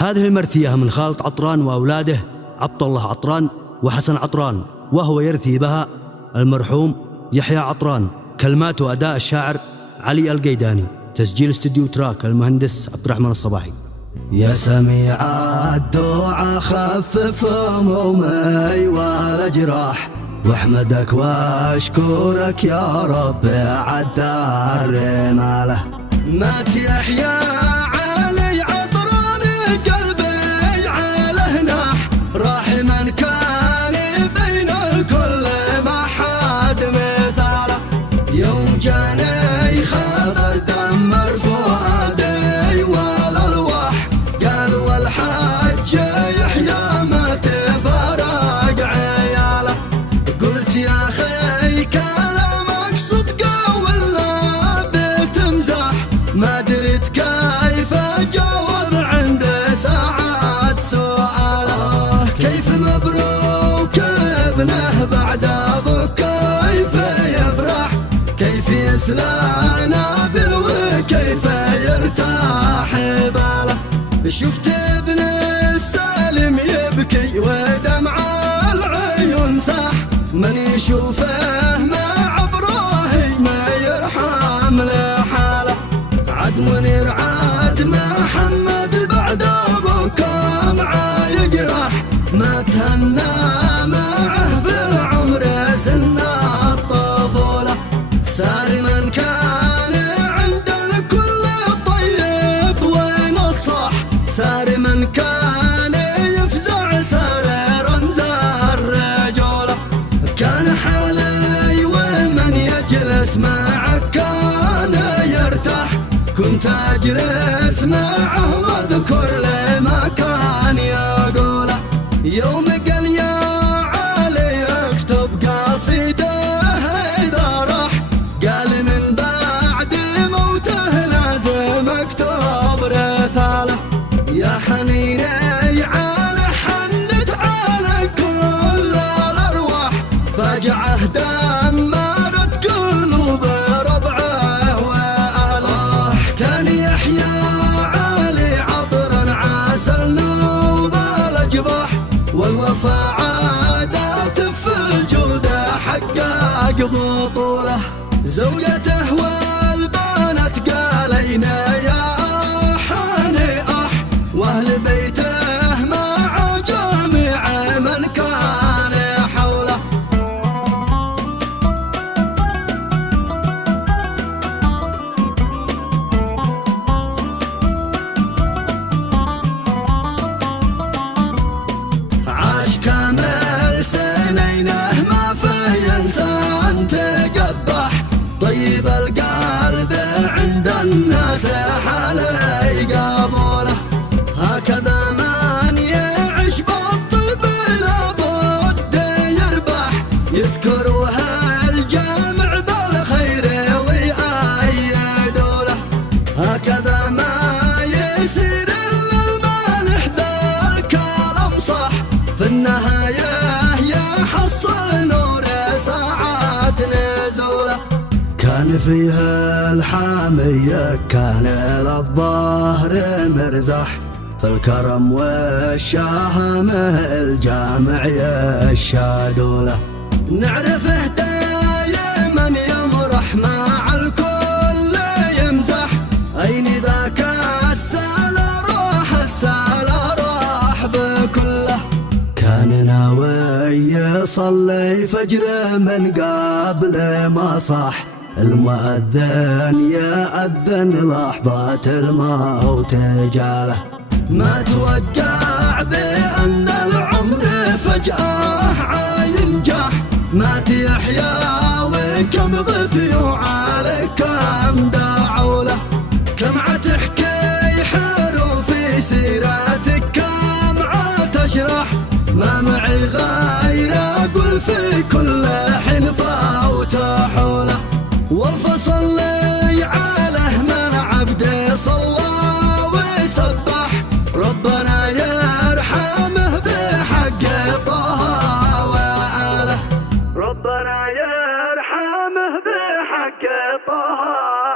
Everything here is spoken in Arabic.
هذه المرثية من خالد عطران وأولاده عبد الله عطران وحسن عطران، وهو يرثي بها المرحوم يحيى عطران. كلمات وأداء الشاعر علي القيداني. تسجيل استديو تراك المهندس عبد الرحمن الصباحي. يا سميع الدعاء خفف همومي والأجراح، واحمدك واشكرك يا رب عالدار ماله. مات يحيى علي عطران قلبي على ناح، راح من كان بين الكل ما حد مثاله. يوم جاني خبر دمر فؤادي والألواح، قال والحج يحيى مات فرق عياله. قلت يا أخي كلامك صدق ولا بتمزح، ما دريت كيف أجاوب عند ساعات سؤاله. كيف مبروك ابنه بعد أبوك كيف يفرح، كيف يسلى بالوكيف يرتاح باله. شفت ابن السالم يبكي ودمع العيون ساح، من يشوفه مع ابراهيم يرحم لحاله. عد منير عاد محمد بعد ابوكم عايقرح، ما تهنى معه في العمر سن الطفوله. سار من كان عند الكل طيب ونصح، سار من كان يفزع سار رمز الرجوله. كان حالي ومن يجلس معك كان يرتاح، كنت أجلس معه واذكر لما كان يقوله. يوم قال يا علي اكتب قصيده إذا راح، قال من بعد موته لازم اكتب رثاله. يا حنيني على حنت على كل الأرواح، فجعه دمرت قلوب ربعه وأهله. كان يحيى علي عطرا عسل نوب الأجباح، والوفا عادات في الجود حقق بطوله. زوجته والبنات قالينا يا أحاني أح، واهل بيته مع جميع من كان حوله. عاش كامل سنينه ما في انسان تقبح، طيب القلب عند الناس حالي قبوله. هكذا من يعيش بالطيب لابد يربح، يذكروها الجامع بالخير ويأيدوا له. هكذا ما يصير المالح ذاك الأمصح، في النهاية يحصل نور ساعات نزوله. كان فيها الحامية كان للظهر مرزح، في الكرم والشهامة الجامع يشهدوا له. نعرفه دايما يمرح مع الكل يمزح، أين ذاك السالة راح بكله. كان ناوي يصلي فجر من قبل ما صح، المؤذن يأذن لحظة الموت جاله. ما توقع بأن العمر فجأة عينجح، مات يحيى وكم ضفيوا عليه كم دعوا له. كم عتحكي حروف سيرتك كم عتشرح، ما معي غير أقول في كل حين فوت حوله. والفصل لي عليه من عبده صلى وسبح، ربنا يرحمه بحق طه وآله. ربنا يرحمه بحق طه